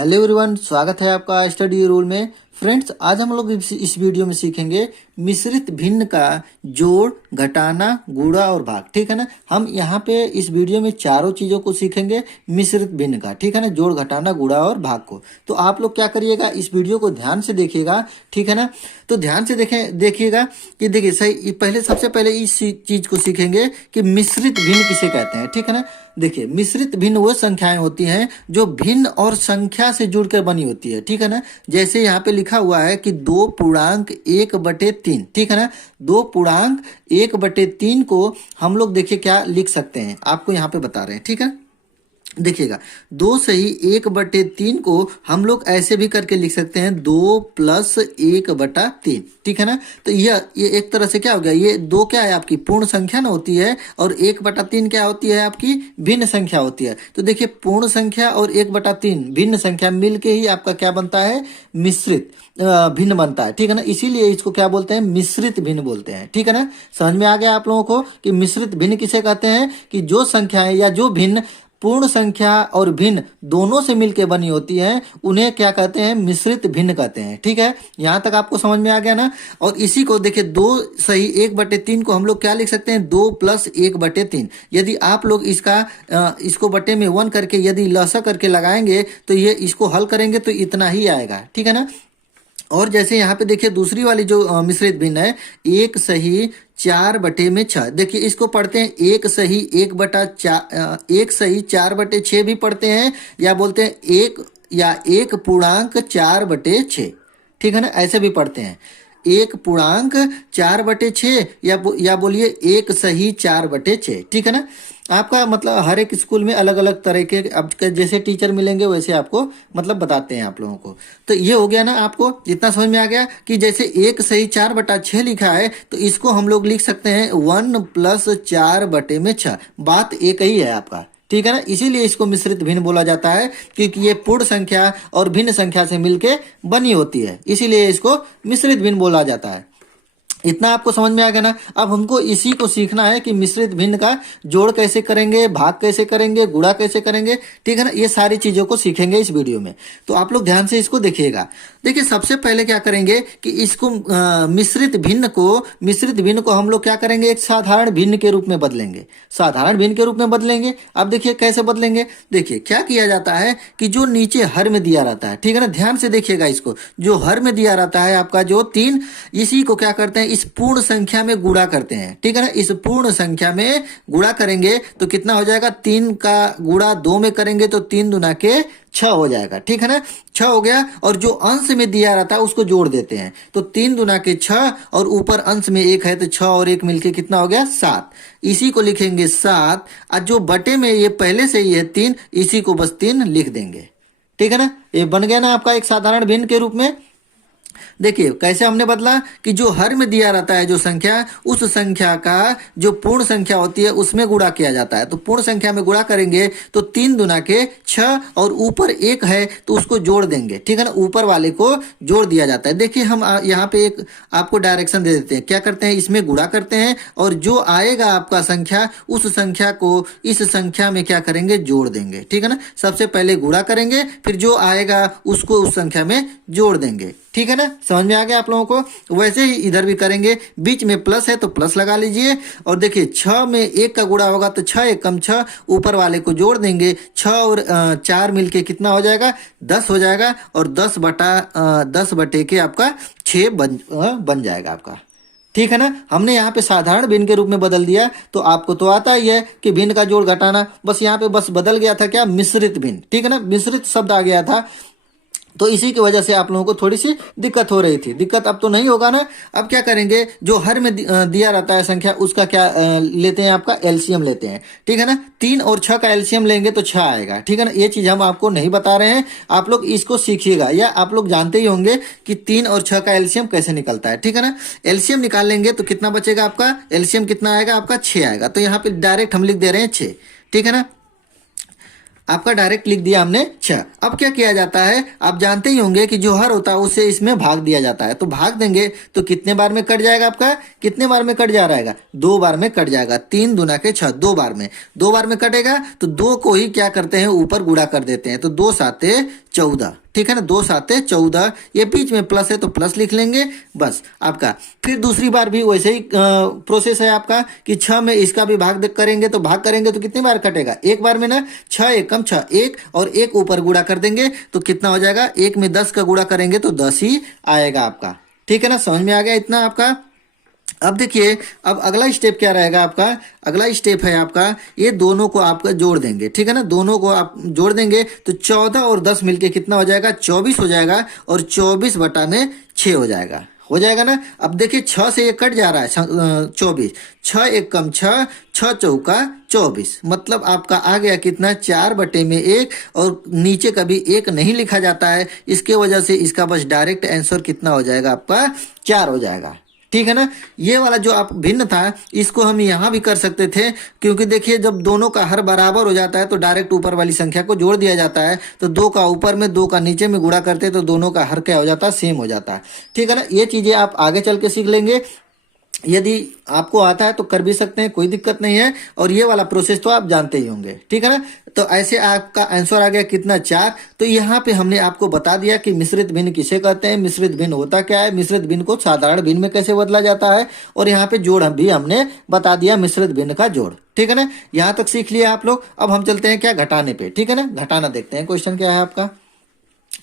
Hello everyone, स्वागत है आपका स्टडी रूल में। फ्रेंड्स, आज हम लोग इस वीडियो में सीखेंगे मिश्रित भिन्न का जोड़, घटाना, गुणा और भाग। ठीक है ना। हम यहाँ पे इस वीडियो में चारों चीज़ों को सीखेंगे मिश्रित भिन्न का। ठीक है ना, जोड़, घटाना, गुणा और भाग को। तो आप लोग क्या करिएगा, इस वीडियो को ध्यान से देखिएगा। ठीक है ना। तो ध्यान से देखिएगा कि देखिए सही, पहले सबसे पहले इस चीज़ को सीखेंगे कि मिश्रित भिन्न किसे कहते हैं। ठीक है ना। देखिए, मिश्रित भिन्न वो संख्याएं होती हैं जो भिन्न और संख्या से जुड़कर बनी होती है। ठीक है ना। जैसे यहाँ पे लिखा हुआ है कि 2.1/3। ठीक है ना। 2.1/3 को हम लोग देखिए क्या लिख सकते हैं, आपको यहाँ पे बता रहे हैं। ठीक है। देखिएगा, 2-1/3 को हम लोग ऐसे भी करके लिख सकते हैं, 2+1/3। ठीक है ना। तो ये एक तरह से क्या हो गया, ये 2 क्या है आपकी पूर्ण संख्या ना होती है, और 1/3 क्या होती है आपकी भिन्न संख्या होती है। तो देखिए, पूर्ण संख्या और 1/3 भिन्न संख्या मिलके ही आपका क्या बनता है, मिश्रित भिन्न बनता है। ठीक है ना। इसीलिए इसको क्या बोलते हैं, मिश्रित भिन्न बोलते हैं। ठीक है ना। समझ में आ गया आप लोगों को कि मिश्रित भिन्न किसे कहते हैं, कि जो संख्याएं या जो भिन्न पूर्ण संख्या और भिन्न दोनों से मिलकर बनी होती हैं, उन्हें क्या कहते हैं, मिश्रित भिन्न कहते हैं। ठीक है। यहां तक आपको समझ में आ गया ना। और इसी को देखिए, 2-1/3 को हम लोग क्या लिख सकते हैं, 2+1/3। यदि आप लोग इसको बटे में 1 करके यदि लसा करके लगाएंगे तो ये इसको हल करेंगे तो इतना ही आएगा। ठीक है ना। और जैसे यहाँ पे देखिए दूसरी वाली जो मिश्रित भिन्न है, 1/4/6। देखिए, इसको पढ़ते हैं 1/4/6 भी पढ़ते हैं, या बोलते हैं 1.4/6। ठीक है ना, ऐसे भी पढ़ते हैं 1.4/6, या बोलिए 1/4/6। ठीक है ना। आपका मतलब हर एक स्कूल में अलग अलग तरह के अब जैसे टीचर मिलेंगे वैसे आपको मतलब बताते हैं आप लोगों को। तो ये हो गया ना, आपको जितना समझ में आ गया कि जैसे 1/4/6 लिखा है तो इसको हम लोग लिख सकते हैं 1+4/6। बात एक ही है आपका। ठीक है ना। इसीलिए इसको मिश्रित भिन्न बोला जाता है, क्योंकि ये पूर्ण संख्या और भिन्न संख्या से मिलके बनी होती है, इसीलिए इसको मिश्रित भिन्न बोला जाता है। इतना आपको समझ में आ गया ना। अब हमको इसी को सीखना है कि मिश्रित भिन्न का जोड़ कैसे करेंगे, भाग कैसे करेंगे, गुणा कैसे करेंगे। ठीक है ना। ये सारी चीजों को सीखेंगे इस वीडियो में, तो आप लोग ध्यान से इसको देखिएगा। देखिए, सबसे पहले क्या करेंगे कि इसको मिश्रित भिन्न को हम लोग क्या करेंगे, एक साधारण भिन्न के रूप में बदलेंगे। साधारण भिन्न के रूप में बदलेंगे। अब देखिए कैसे बदलेंगे। देखिए, क्या किया जाता है कि जो नीचे हर में दिया रहता है, ठीक है ना, ध्यान से देखिएगा इसको, जो हर में दिया रहता है आपका जो 3, इसी को क्या करते हैं, इस पूर्ण संख्या में गुणा करते हैं। ठीक है ना। इस पूर्ण संख्या में गुणा करेंगे तो कितना हो जाएगा, 3 का गुणा 2 में करेंगे तो 3 दूना के 6 हो जाएगा। ठीक है ना। 6 हो गया, और जो अंश में दिया रहता है उसको जोड़ देते हैं, तो 3 दूना के 6, और ऊपर अंश में 1 है तो 6 और 1 मिलके कितना हो गया, 7। इसी को लिखेंगे 7, और जो बटे में ये पहले से ही है 3, इसी को बस 3 लिख देंगे। ठीक है ना। ये बन गया ना आपका एक साधारण भिन्न के रूप में। देखिए कैसे हमने बदला कि जो हर में दिया रहता है जो संख्या, उस संख्या का जो पूर्ण संख्या होती है उसमें गुणा किया जाता है। तो पूर्ण संख्या में गुणा करेंगे तो 3 दूना के 6, और ऊपर 1 है तो उसको जोड़ देंगे। ठीक है ना, ऊपर वाले को जोड़ दिया जाता है। देखिए, हम यहाँ पे एक आपको डायरेक्शन दे देते हैं। क्या करते हैं, इसमें गुणा करते हैं, और जो आएगा आपका संख्या, उस संख्या को इस संख्या में क्या करेंगे, जोड़ देंगे। ठीक है ना। सबसे पहले गुणा करेंगे, फिर जो आएगा उसको उस संख्या में जोड़ देंगे। ठीक है ना। समझ में आ गया आप लोगों को। वैसे ही इधर भी करेंगे, बीच में प्लस है तो प्लस लगा लीजिए, और देखिए 6 में 1 का गुणा होगा तो 6 1 = 6, ऊपर वाले को जोड़ देंगे। 6 और 4 मिलके कितना हो जाएगा, 10 हो जाएगा, और 10 बटे के आपका 6 बन जाएगा आपका। ठीक है ना। हमने यहाँ पे साधारण भिन्न के रूप में बदल दिया, तो आपको तो आता ही है कि भिन्न का जोड़ घटाना। बस यहाँ पे बस बदल गया था क्या, मिश्रित भिन्न। ठीक है ना, मिश्रित शब्द आ गया था, तो इसी की वजह से आप लोगों को थोड़ी सी दिक्कत हो रही थी। दिक्कत अब तो नहीं होगा ना। अब क्या करेंगे, जो हर में दिया रहता है संख्या, उसका क्या लेते हैं, आपका एलसीएम लेते हैं। ठीक है ना। 3 और 6 का एलसीएम लेंगे तो 6 आएगा। ठीक है ना। ये चीज हम आपको नहीं बता रहे हैं, आप लोग इसको सीखिएगा, या आप लोग जानते ही होंगे कि 3 और 6 का एलसीएम कैसे निकलता है। ठीक है ना। एलसीएम निकाल लेंगे तो कितना बचेगा आपका, एलसीएम कितना आएगा आपका, 6 आएगा। तो यहाँ पे डायरेक्ट हम लिख दे रहे हैं 6। ठीक है ना। आपका डायरेक्ट लिख दिया हमने 6। अब क्या किया जाता है, आप जानते ही होंगे कि जो हर होता है उसे इसमें भाग दिया जाता है। तो भाग देंगे तो कितने बार में कट जाएगा आपका, कितने बार में कट जा रहेगा, 2 बार में कट जाएगा। 3 दूना के 6, 2 बार में, 2 बार में कटेगा तो 2 को ही क्या करते हैं ऊपर गुणा कर देते हैं। तो 2 साते 14, ठीक है ना, 2 साते 14, ये बीच में प्लस है तो प्लस लिख लेंगे बस आपका। फिर दूसरी बार भी वैसे ही प्रोसेस है आपका कि 6 में इसका भी भाग करेंगे तो भाग करेंगे तो कितनी बार कटेगा, 1 बार में ना, 6 एकम 6, 1 और 1 ऊपर गुणा कर देंगे तो कितना हो जाएगा, 1 में 10 का गुणा करेंगे तो 10 ही आएगा आपका, ठीक है ना, समझ में आ गया इतना आपका। अब देखिए, अब अगला स्टेप क्या रहेगा आपका, अगला स्टेप है आपका ये दोनों को आपका जोड़ देंगे, ठीक है ना, दोनों को आप जोड़ देंगे तो 14 और 10 मिलके कितना हो जाएगा, 24 हो जाएगा और 24 बटा में 6 हो जाएगा ना। अब देखिए 6 से ये कट जा रहा है 24, 6 एक कम 6, 6 चौका 24, मतलब आपका आ गया कितना, 4 बटे में 1, और नीचे कभी 1 नहीं लिखा जाता है, इसके वजह से इसका बस डायरेक्ट आंसर कितना हो जाएगा आपका, 4 हो जाएगा, ठीक है ना। ये वाला जो आप भिन्न था इसको हम यहाँ भी कर सकते थे, क्योंकि देखिए जब दोनों का हर बराबर हो जाता है तो डायरेक्ट ऊपर वाली संख्या को जोड़ दिया जाता है। तो 2 का ऊपर में 2 का नीचे में गुणा करते तो दोनों का हर क्या हो जाता है, सेम हो जाता है, ठीक है ना। ये चीजें आप आगे चल के सीख लेंगे, यदि आपको आता है तो कर भी सकते हैं, कोई दिक्कत नहीं है। और ये वाला प्रोसेस तो आप जानते ही होंगे, ठीक है ना। तो ऐसे आपका आंसर आ गया कितना, 4। तो यहाँ पे हमने आपको बता दिया कि मिश्रित भिन्न किसे कहते हैं, मिश्रित भिन्न होता क्या है, मिश्रित भिन्न को साधारण भिन्न में कैसे बदला जाता है, और यहाँ पे जोड़ भी हमने बता दिया, मिश्रित भिन्न का जोड़, ठीक है ना। यहाँ तक सीख लिया आप लोग। अब हम चलते हैं क्या, घटाने पे, ठीक है ना। घटाना देखते हैं, क्वेश्चन क्या है आपका।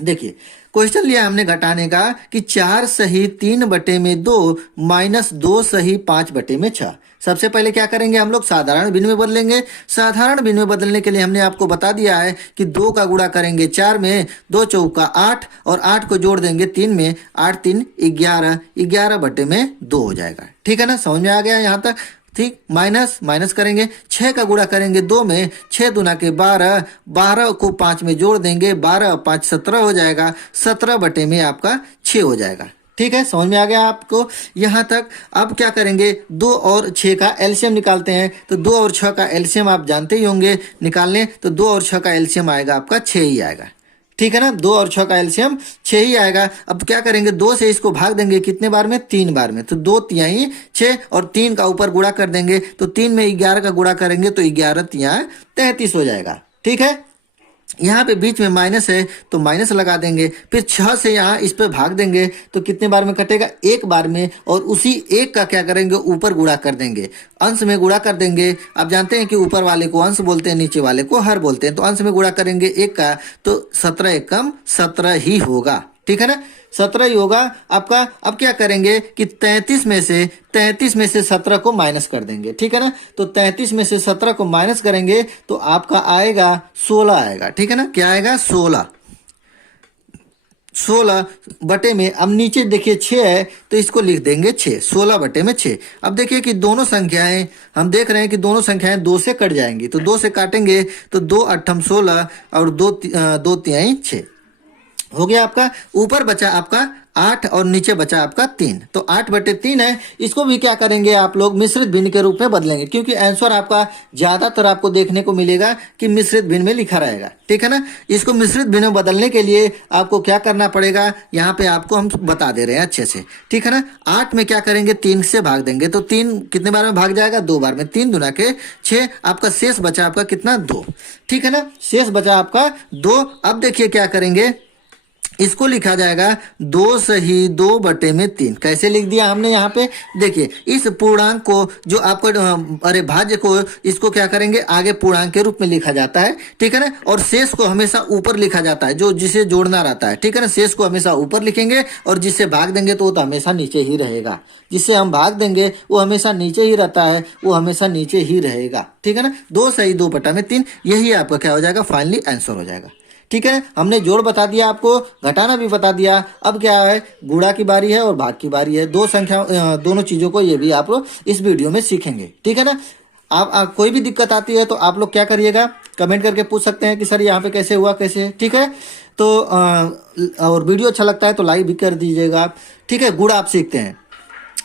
देखिए क्वेश्चन लिया हमने घटाने का कि 4 सही 3 बटे में 2 माइनस 2 सही 5 बटे में 6। सबसे पहले क्या करेंगे हम लोग, साधारण भिन्न में बदलेंगे। साधारण भिन्न में बदलने के लिए हमने आपको बता दिया है कि 2 का गुणा करेंगे 4 में, 2 चौका 8 और 8 को जोड़ देंगे 3 में, 8 3 11, 11 बटे में 2 हो जाएगा, ठीक है ना, समझ में आ गया यहाँ तक, ठीक। माइनस माइनस करेंगे, 6 का गुणा करेंगे 2 में, 6 दूना के 12, 12 को 5 में जोड़ देंगे, 12 5 17 हो जाएगा, 17 बटे में आपका 6 हो जाएगा, ठीक है, समझ में आ गया आपको यहाँ तक। अब क्या करेंगे, 2 और 6 का एलसीएम निकालते हैं। तो 2 और 6 का एलसीएम आप जानते ही होंगे निकालने, तो 2 और 6 का एलसीएम आएगा आपका 6 ही आएगा, ठीक है ना। 2 और 6 का एलसीएम 6 ही आएगा। अब क्या करेंगे, 2 से इसको भाग देंगे कितने बार में, 3 बार में। तो 2 तिहाई 6 और 3 का ऊपर गुणा कर देंगे, तो 3 में 11 का गुणा करेंगे तो 11 तिहाई 33 हो जाएगा, ठीक है। यहाँ पे बीच में माइनस है तो माइनस लगा देंगे। फिर 6 से यहाँ इस पे भाग देंगे तो कितने बार में कटेगा, 1 बार में, और उसी 1 का क्या करेंगे, ऊपर गुणा कर देंगे, अंश में गुणा कर देंगे। आप जानते हैं कि ऊपर वाले को अंश बोलते हैं, नीचे वाले को हर बोलते हैं। तो अंश में गुणा करेंगे 1 का, तो 17 एकम 17 ही होगा, ठीक है ना, 17 ही होगा आपका। अब क्या करेंगे कि 33 में से 17 को माइनस कर देंगे, ठीक है ना। तो 33 में से 17 को माइनस करेंगे तो आपका आएगा 16 आएगा, ठीक है ना। क्या आएगा, 16 बटे में, अब नीचे देखिए 6 है तो इसको लिख देंगे 6, 16 बटे में 6। अब देखिए कि दोनों संख्याएं हम देख रहे हैं कि दोनों संख्याएं 2 से कट जाएंगी, तो 2 से काटेंगे तो 2 अट्ठम 16 और 2 तिहाई 6 हो गया आपका। ऊपर बचा आपका 8 और नीचे बचा आपका 3, तो 8 बटे 3 है। इसको भी क्या करेंगे आप लोग, मिश्रित भिन्न के रूप में बदलेंगे, क्योंकि आंसर आपका ज्यादातर आपको देखने को मिलेगा कि मिश्रित भिन्न में लिखा रहेगा, ठीक है ना। इसको मिश्रित भिन्न में बदलने के लिए आपको क्या करना पड़ेगा, यहाँ पे आपको हम बता दे रहे हैं अच्छे से, ठीक है ना। 8 में क्या करेंगे, 3 से भाग देंगे, तो 3 कितने बार में भाग जाएगा, 2 बार में, 3 दूना के 6, आपका शेष बचा आपका कितना, 2, ठीक है ना, शेष बचा आपका 2। अब देखिए क्या करेंगे, इसको लिखा जाएगा 2 सही 2 बटे में 3। कैसे लिख दिया हमने यहाँ पे, देखिए इस पूर्णांक को जो आपको भाज्य को, इसको क्या करेंगे, आगे पूर्णांक के रूप में लिखा जाता है, ठीक है ना। और शेष को हमेशा ऊपर लिखा जाता है, जो जिसे जोड़ना रहता है, ठीक है ना। शेष को हमेशा ऊपर लिखेंगे और जिससे भाग देंगे तो वो तो हमेशा नीचे ही रहेगा। जिससे हम भाग देंगे वो हमेशा नीचे ही रहता है, वो हमेशा नीचे ही रहेगा, ठीक है ना। 2 सही 2 बटा में 3, यही आपका क्या हो जाएगा, फाइनली आंसर हो जाएगा, ठीक है। हमने जोड़ बता दिया आपको, घटाना भी बता दिया। अब क्या है, गुणा की बारी है और भाग की बारी है। दोनों चीजों को ये भी आप लोग इस वीडियो में सीखेंगे, ठीक है ना। आप कोई भी दिक्कत आती है तो आप लोग क्या करिएगा, कमेंट करके पूछ सकते हैं कि सर यहाँ पे कैसे हुआ, कैसे, ठीक है। तो और वीडियो अच्छा लगता है तो लाइक भी कर दीजिएगा, ठीक है। गुणा आप सीखते हैं,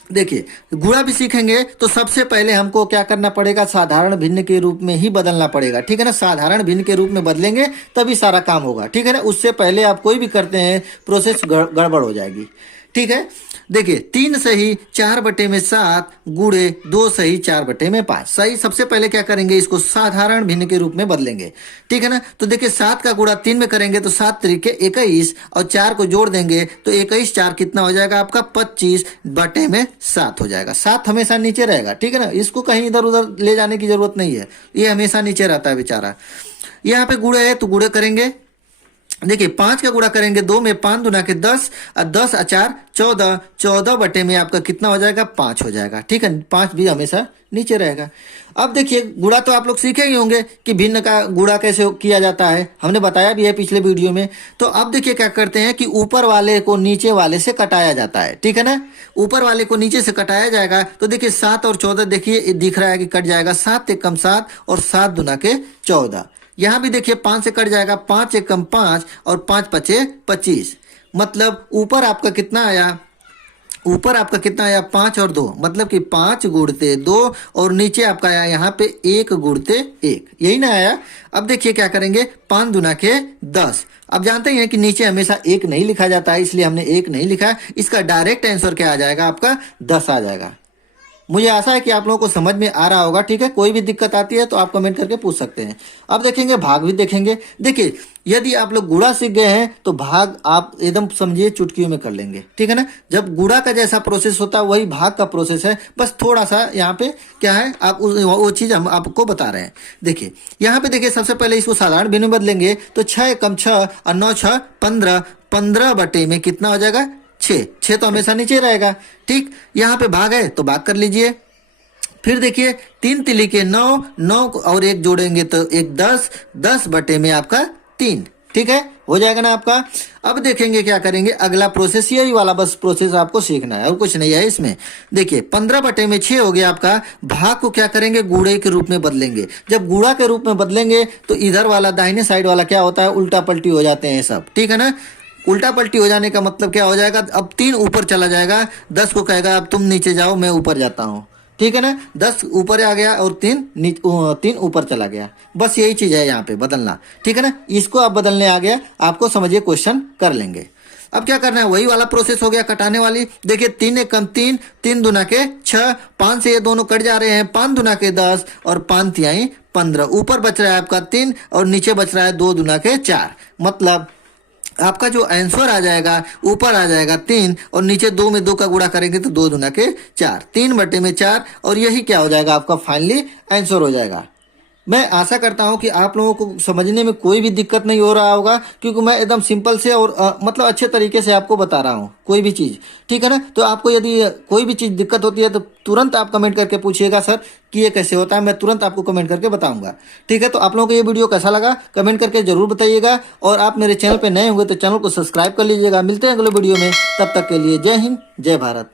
देखिए, गुणा भी सीखेंगे तो सबसे पहले हमको क्या करना पड़ेगा, साधारण भिन्न के रूप में ही बदलना पड़ेगा, ठीक है ना। साधारण भिन्न के रूप में बदलेंगे तभी सारा काम होगा, ठीक है ना। उससे पहले आप कोई भी करते हैं प्रोसेस गड़बड़ हो जाएगी, ठीक है। देखिए, 3 सही 4/7 गुणे 2 सही 4/5 सही। सबसे पहले क्या करेंगे, इसको साधारण भिन्न के रूप में बदलेंगे, ठीक है ना। तो देखिए, 7 का गुणा 3 में करेंगे तो 7 तरीके 21 और 4 को जोड़ देंगे तो 21 4 कितना हो जाएगा आपका 25/7 हो जाएगा। 7 हमेशा नीचे रहेगा, ठीक है ना। इसको कहीं इधर उधर ले जाने की जरूरत नहीं है, ये हमेशा नीचे रहता है बेचारा। यहाँ पे गुणे है तो गुणे करेंगे। देखिए, 5 का गुणा करेंगे 2 में, 5 दूना के 10 और 10 और 4 14, 14 बटे में आपका कितना हो जाएगा 5 हो जाएगा, ठीक है। 5 भी हमेशा नीचे रहेगा। अब देखिए, गुणा तो आप लोग सीखे ही होंगे कि भिन्न का गुणा कैसे किया जाता है, हमने बताया भी है पिछले वीडियो में। तो अब देखिए क्या करते हैं कि ऊपर वाले को नीचे वाले से कटाया जाता है, ठीक है ना। ऊपर वाले को नीचे से कटाया जाएगा तो देखिए 7 और 14 देखिए दिख रहा है कि कट जाएगा, 7 एकम 7 और 7 दूना के 14। यहाँ भी देखिए 5 से कट जाएगा, 5 एकम 5 और 5 पचे 25। मतलब ऊपर आपका कितना आया, ऊपर आपका कितना आया 5 और 2, मतलब कि 5 गुणते 2 और नीचे आपका आया यहाँ पे 1 गुणते 1, यही ना आया। अब देखिए क्या करेंगे, 5 दूना के 10। अब जानते हैं कि नीचे हमेशा 1 नहीं लिखा जाता है, इसलिए हमने 1 नहीं लिखा। इसका डायरेक्ट आंसर क्या आ जाएगा आपका 10 आ जाएगा। मुझे आशा है कि आप लोगों को समझ में आ रहा होगा, ठीक है। कोई भी दिक्कत आती है तो आप कमेंट करके पूछ सकते हैं। अब देखेंगे भाग भी देखेंगे। देखिए, यदि आप लोग गुणा सीख गए हैं तो भाग आप एकदम समझिए चुटकियों में कर लेंगे, ठीक है ना। जब गुणा का जैसा प्रोसेस होता है वही भाग का प्रोसेस है, बस थोड़ा सा यहाँ पे क्या है आप वो चीज हम आपको बता रहे हैं। देखिए, यहाँ पे देखिए सबसे पहले इसको साधारण भिन्न में बदलेंगे तो 6 एकम 6 और 9 6 15, 15 बटे में कितना हो जाएगा 6। 6 तो हमेशा नीचे रहेगा, ठीक। यहाँ पे भाग है तो भाग कर लीजिए। फिर देखिए 3 तिली के 9, 9 और 1 जोड़ेंगे तो 1 10, 10 बटे में आपका 3, ठीक है, हो जाएगा ना आपका। अब देखेंगे क्या करेंगे, अगला प्रोसेस यही वाला बस प्रोसेस आपको सीखना है और कुछ नहीं है इसमें। देखिए 15 बटे में 6 हो गया आपका। भाग को क्या करेंगे, गुणे के रूप में बदलेंगे। जब गुणा के रूप में बदलेंगे तो इधर वाला दाहिने साइड वाला क्या होता है, उल्टा पलटी हो जाते हैं सब, ठीक है ना। उल्टा पलटी हो जाने का मतलब क्या हो जाएगा, अब 3 ऊपर चला जाएगा, 10 को कहेगा अब तुम नीचे जाओ मैं ऊपर जाता हूँ, ठीक है ना। 10 ऊपर आ गया और 3 ऊपर चला गया। बस यही चीज है यहाँ पे बदलना, ठीक है ना। इसको आप बदलने आ गया, आपको समझिए क्वेश्चन कर लेंगे। अब क्या करना है, वही वाला प्रोसेस हो गया कटाने वाली। देखिए 3 एकम 3, 3 दूना के 6, 5 से ये दोनों कट जा रहे हैं, 5 दूना के 10 और 5 तिहाई 15। ऊपर बच रहा है आपका 3 और नीचे बच रहा है 2 दूना के 4। मतलब आपका जो आंसर आ जाएगा ऊपर आ जाएगा 3 और नीचे 2 में 2 का गुणा करेंगे तो 2 दूना के 4, 3 बटे में 4 और यही क्या हो जाएगा आपका फाइनली आंसर हो जाएगा। मैं आशा करता हूं कि आप लोगों को समझने में कोई भी दिक्कत नहीं हो रहा होगा, क्योंकि मैं एकदम सिंपल से और मतलब अच्छे तरीके से आपको बता रहा हूं कोई भी चीज़, ठीक है ना। तो आपको यदि कोई भी चीज़ दिक्कत होती है तो तुरंत आप कमेंट करके पूछिएगा सर कि ये कैसे होता है, मैं तुरंत आपको कमेंट करके बताऊंगा, ठीक है। तो आप लोगों को ये वीडियो कैसा लगा कमेंट करके जरूर बताइएगा, और आप मेरे चैनल पर नए होंगे तो चैनल को सब्सक्राइब कर लीजिएगा। मिलते हैं अगले वीडियो में, तब तक के लिए जय हिंद जय भारत।